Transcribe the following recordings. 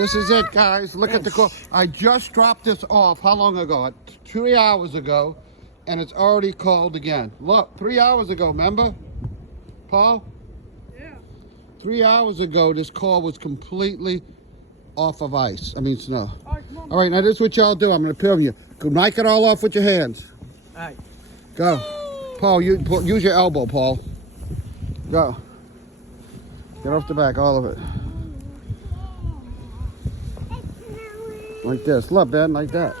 This is it, guys. Look at the call. I just dropped this off. How long ago? 3 hours ago, and it's already called again. Look, 3 hours ago, remember? Paul? Yeah. 3 hours ago, this car was completely off of ice. I mean, snow. All right, come on. All right, now this is what y'all do. I'm going to film you. Go knock it all off with your hands. All right. Go. Paul, use your elbow, Paul. Go. Get off the back, all of it. Like this. Look, Ben, like that.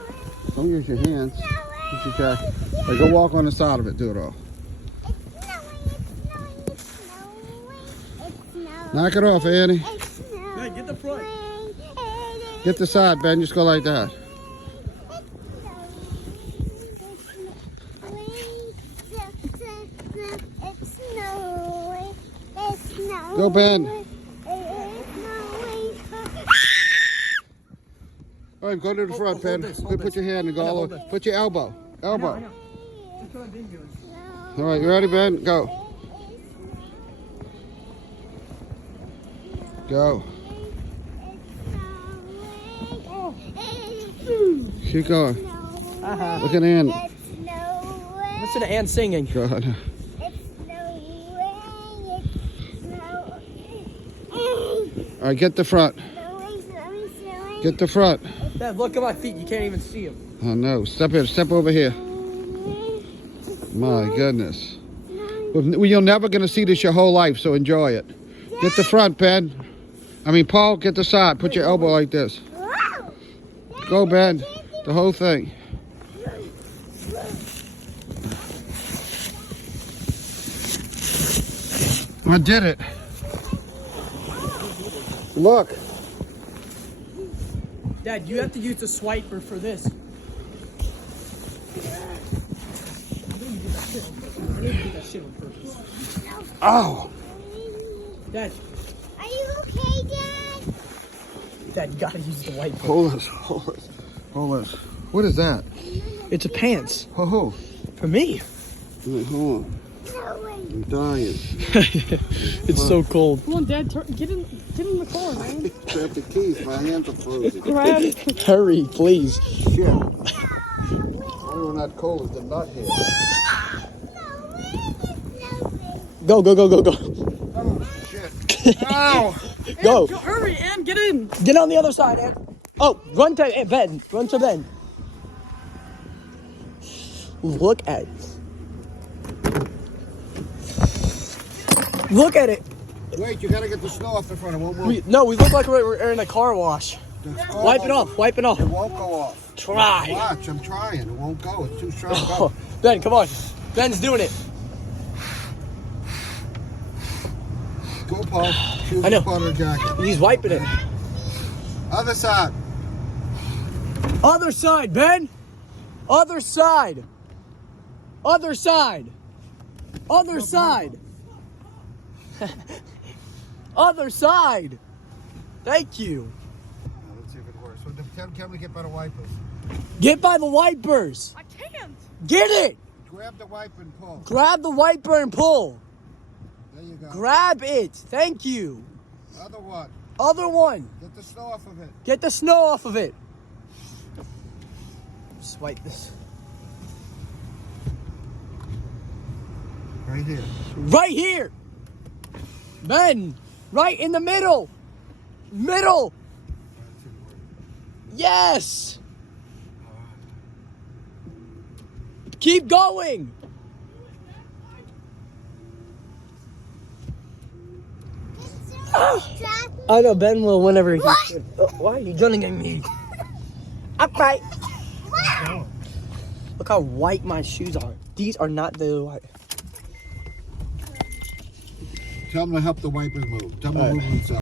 Don't use your hands. Use your jacket. Hey, go walk on the side of it. Do it all. Knock it off, Annie. Hey, get the front. Get the side, Ben. Just go like that. Go, Ben. All right, go to the front, Ben. Put your hand and go all over. Put your elbow. Elbow. I know. That's what I've been doing. All right, you ready, Ben? Go. Go. Keep going. Look at Ann. Listen to Ann singing. God. All right, get the front. Get the front. Dad, look at my feet. You can't even see them. Oh no! Step here. Step over here. My goodness. Well, you're never gonna see this your whole life, so enjoy it. Get the front, Ben. Paul, get the side. Put your elbow like this. Go, Ben. The whole thing. I did it. Look. Dad, you have to use the swiper for this. I need to do that shit on purpose. Oh. Dad. Are you okay, Dad? Dad, you gotta use the wiper. Hold this. Hold this. Hold this. What is that? It's a pants. Oh. For me. Wait, hold on. I'm dying. It's so cold. Come on, Dad, get in the car, man. Grab the keys. My hands are frozen. Grab. Hurry, please. Shit. Oh, not cold as the nut here. Go, go, go, go, go. Oh, shit. Ow. Go. Hurry, Ann, get in. Get on the other side, Ed. Oh, run to Ben. Run to Ben. Look at it. Look at it. Wait, you gotta get the snow off the front. It won't move. We look like we're in a car wash. Wipe it off. Wipe it off. It won't go off. Try. Watch, I'm trying. It won't go. It's too strong. Oh, Go. Ben, come on. Ben's doing it. Go, Paul. Shoot I know. the part of the jacket. He's wiping it. Other side. Other side, Ben. Other side. Other side. Other side. Other side. Thank you. Let's see if it works. So tell Kevin to get by the wipers. Get by the wipers. I can't. Get it. Grab the wiper and pull. Grab the wiper and pull. There you go. Grab it. Thank you. Other one. Other one. Get the snow off of it. Get the snow off of it. Just wipe this. Right here. Right here. Ben, right in the middle. Middle. Yes. Keep going. I know Ben will whenever he can. Why are you gunning at me? Upright. Look how white my shoes are. These are not the white. Tell them to help the wipers move. Tell them to move themselves.